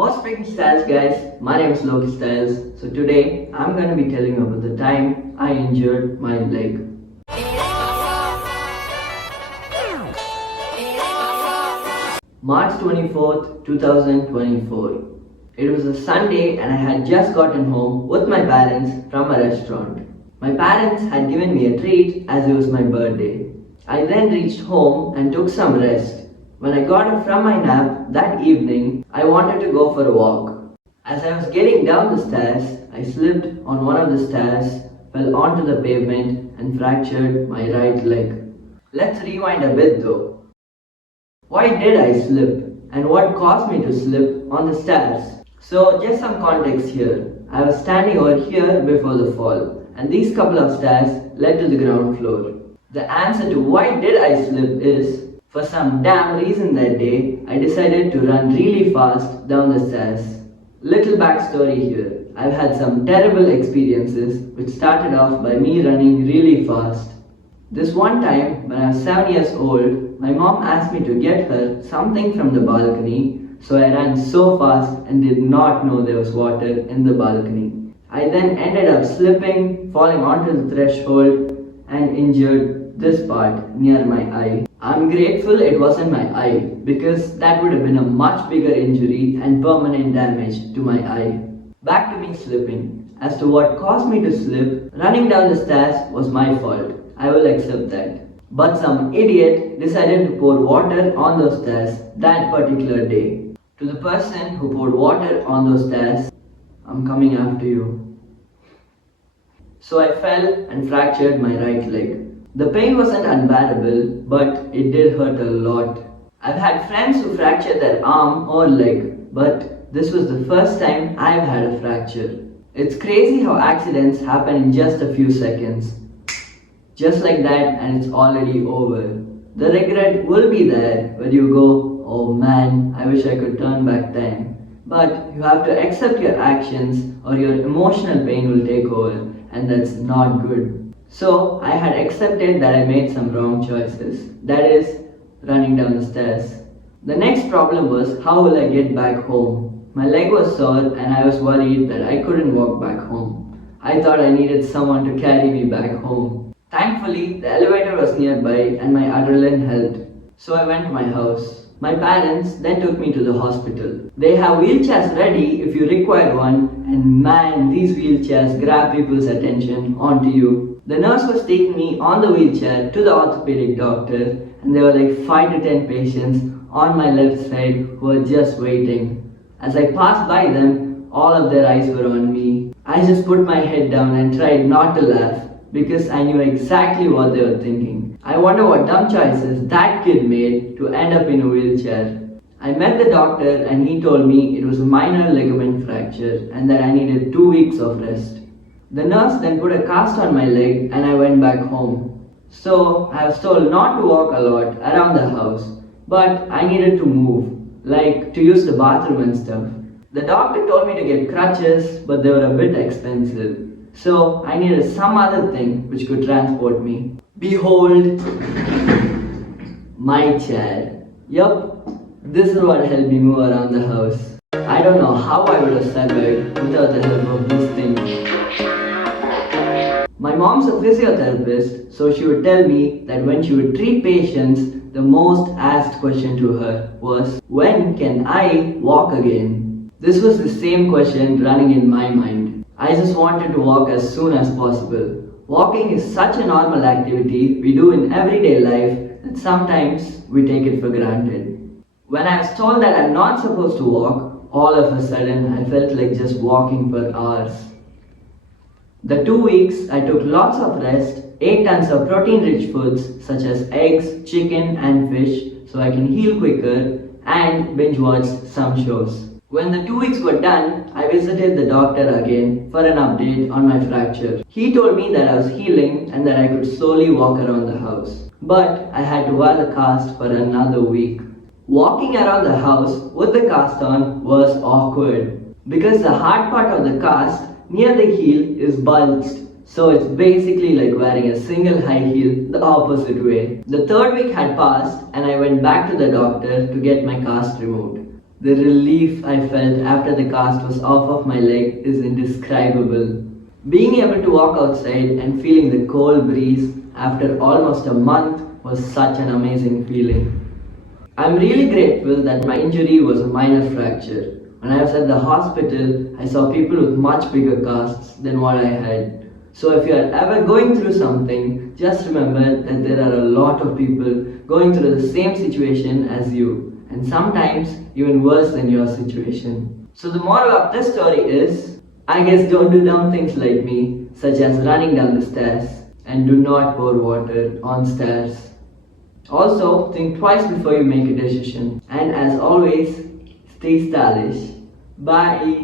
What's breaking styles, guys? My name is Lokesh. So today I'm gonna be telling you about the time I injured my leg. March 24th, 2024. It was a Sunday and I had just gotten home with my parents from a restaurant. My parents had given me a treat as it was my birthday. I then reached home and took some rest. When I got up from my nap that evening, I wanted to go for a walk. As I was getting down the stairs, I slipped on one of the stairs, fell onto the pavement and fractured my right leg. Let's rewind a bit though. Why did I slip? And what caused me to slip on the stairs? So just some context here. I was standing over here before the fall, and these couple of stairs led to the ground floor. The answer to why did I slip is, for some damn reason that day, I decided to run really fast down the stairs. Little backstory here. I've had some terrible experiences which started off by me running really fast. This one time, when I was 7 years old, my mom asked me to get her something from the balcony, so I ran so fast and did not know there was water in the balcony. I then ended up slipping, falling onto the threshold, and injured this part near my eye. I'm grateful it wasn't my eye because that would have been a much bigger injury and permanent damage to my eye. Back to me slipping. As to what caused me to slip, running down the stairs was my fault. I will accept that. But some idiot decided to pour water on those stairs that particular day. To the person who poured water on those stairs, I'm coming after you. So I fell and fractured my right leg. The pain wasn't unbearable, but it did hurt a lot. I've had friends who fractured their arm or leg, but this was the first time I've had a fracture. It's crazy how accidents happen in just a few seconds. Just like that, and it's already over. The regret will be there when you go, oh man, I wish I could turn back time. But you have to accept your actions or your emotional pain will take over, and that's not good. So I had accepted that I made some wrong choices. That is, running down the stairs. The next problem was, how will I get back home? My leg was sore and I was worried that I couldn't walk back home. I thought I needed someone to carry me back home. Thankfully, the elevator was nearby and my adrenaline helped. So I went to my house. My parents then took me to the hospital. They have wheelchairs ready if you require one, and man, these wheelchairs grab people's attention onto you. The nurse was taking me on the wheelchair to the orthopedic doctor, and there were like 5 to 10 patients on my left side who were just waiting. As I passed by them, all of their eyes were on me. I just put my head down and tried not to laugh because I knew exactly what they were thinking. I wonder what dumb choices that kid made to end up in a wheelchair. I met the doctor and he told me it was a minor ligament fracture and that I needed 2 weeks of rest. The nurse then put a cast on my leg and I went back home. So I was told not to walk a lot around the house, but I needed to move, like to use the bathroom and stuff. The doctor told me to get crutches, but they were a bit expensive. So I needed some other thing which could transport me. Behold, my chair. Yup, this is what helped me move around the house. I don't know how I would have survived without the help of this thing. My mom's a physiotherapist, so she would tell me that when she would treat patients, the most asked question to her was, when can I walk again? This was the same question running in my mind. I just wanted to walk as soon as possible. Walking is such a normal activity we do in everyday life that sometimes we take it for granted. When I was told that I'm not supposed to walk, all of a sudden I felt like just walking for hours. The 2 weeks I took lots of rest, ate tons of protein-rich foods such as eggs, chicken and fish so I can heal quicker, and binge watched some shows. When the 2 weeks were done, I visited the doctor again for an update on my fracture. He told me that I was healing and that I could slowly walk around the house. But I had to wear the cast for another week. Walking around the house with the cast on was awkward because the hard part of the cast near the heel is bulged. So it's basically like wearing a single high heel the opposite way. The 3rd week had passed and I went back to the doctor to get my cast removed. The relief I felt after the cast was off of my leg is indescribable. Being able to walk outside and feeling the cold breeze after almost a month was such an amazing feeling. I'm really grateful that my injury was a minor fracture. When I was at the hospital, I saw people with much bigger casts than what I had. So if you are ever going through something, just remember that there are a lot of people going through the same situation as you, and sometimes even worse than your situation. So the moral of this story is, I guess don't do dumb things like me, such as running down the stairs, and do not pour water on stairs. Also, think twice before you make a decision. And as always, stay stylish. Bye.